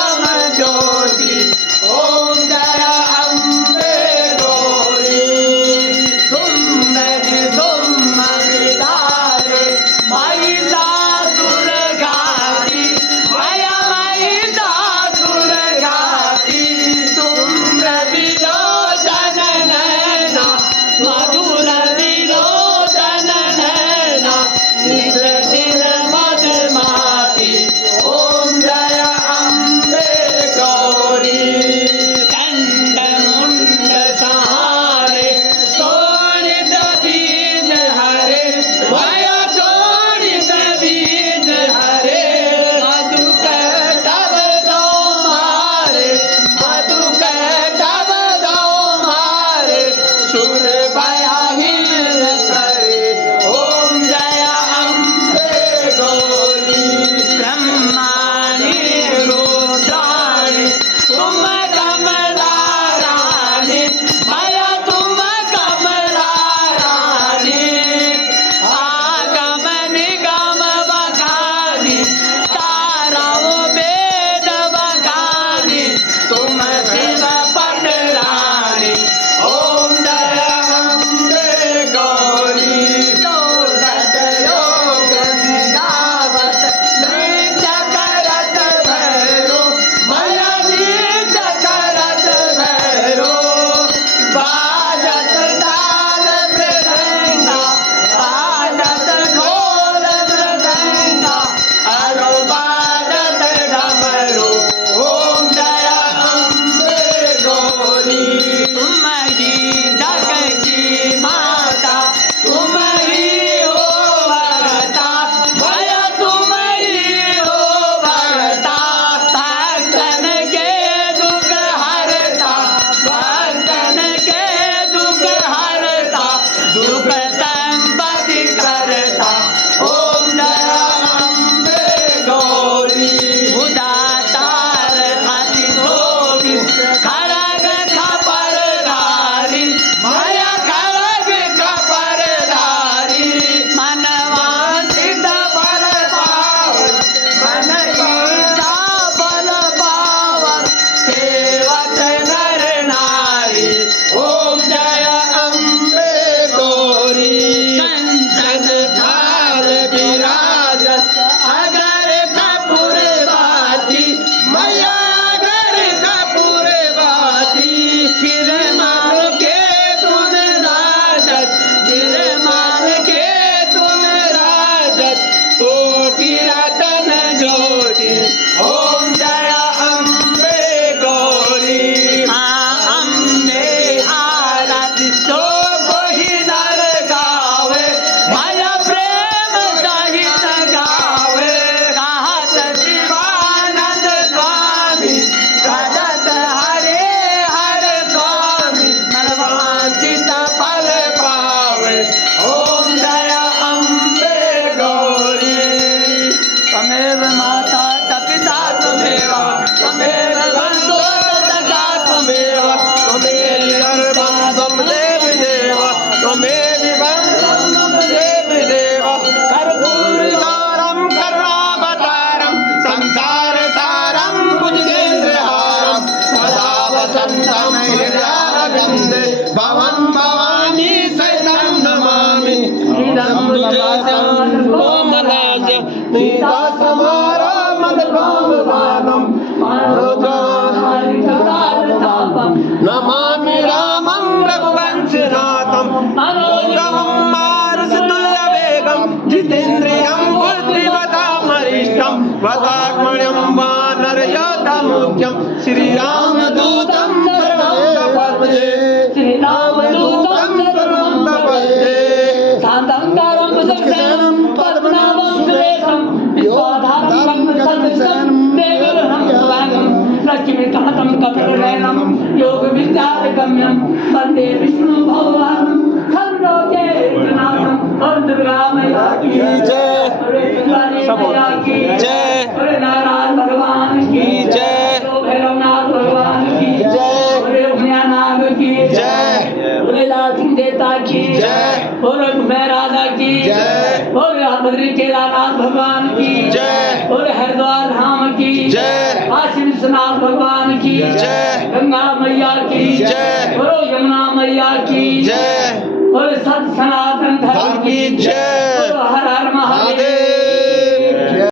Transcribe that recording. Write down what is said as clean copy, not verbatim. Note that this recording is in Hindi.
गम ज्योति ओम जय अम्बे गौरी सुंदरी सुमविदारे महिषासुर घाती माया महिषासुर घाती तुम्र विलोचन नैना मधुर विलोचन नैना निज दिन मधुमाती ओम जय अम्बे गौरी चंड मुंड सहारे शोणित बीज हरे माया शोणित बीज हरे मधुक तब दो मारे मधुक तब दो मारे सुर भयाहीन करे ओम जय अम्बे गौरी ब्रह्माणी रुद्राणी तुम कमला रानी माया तुम कमला रानी आगम निगम बखानी ताराओ वेद बखानी तुम शिव पटरानी ओम जय अम्बे गौरी तो सतयोग गावत नृत्य करत भैरो माया नृत्य करत भैरो बाजत ताल मृदंगा बाजत ढोल मृदंगा अरो बाजत डमरू ओम जय अम्बे गौरी तुम ही जग की माता तुम ही हो भगता माया तुम ही हो भगता भक्तन के दुख हरता भक्तन के दुख हरता दुख संपत्ति करता ओम जय अम्बे गौरी उदातार अति शोभित खड़ग खपरधारी माया खड़ग खपरधारी मनवांचित बल पावन मन ईशा बल पावन सेवक नर नारी ओम जय अम्बे गौरी कंचन थाल विराजत अगर कपूर बाती मैया अगर कपूर बाती फिर मान के तुम राजत फिर मान के तुम राजत कोटि रतन ज्योति ओम जय अम्बे गौरी माँ अम्बे आरती तो कोई नर गावे माया प्रेम सहित गावे कहत शिवानंद स्वामी कहत हरे हर स्वामी मनवांचित फल पावे ओम जय अम्बे गौरी तमेव माता च पिता त्वमेव तमेव बन्धो सखा त्वमेव त्वमेव सर्वं देवि देव त्वमेव बन्धं देवि देव कर्पूरगौरं करुणावतारं संसारसारं भुजगेन्द्रहारं सदा वसन्तं हृदयारविन्दे भवं भवानी सहितं नमामि कोमलाज नीतासमारो मदकोमवानं नमामि रामं रघुवंशनाथं मनोजवं मारुततुल्यवेगं जितेन्द्रियं बुद्धिमतामरिष्टं वदात्मन्यं वानरयोधमुख्यं श्रीरामदूतं शरणं प्रपद्ये श्रीरामदूतं शरणं प्रपद्ये शान्तं भुजगशयनं पद्मनाभं सुरेशं विश्वाधारं सदृशं देवगणं स्वागं लक्ष्मीकान्तं कपिलनयनं योगविद्यागम्यं वन्दे विष्णुं भगवानं खण्डोकेशनाथं और दुर्गा मैया की जय मैया की जय और नारायण भगवान की जय भैरवनाथ भगवान की जय भैयानाथ की जय सिंह देवता की जय बोलो मैं राजा की जय बोलो बद्री केदारनाथ भगवान की जय बोलो हरिद्वार धाम की जय आशीष कंसनाथ भगवान की जय। गंगा मैया की जय। बोलो यमुना मैया की जय। बोलो सत सनातन धर्म धर्म की जय।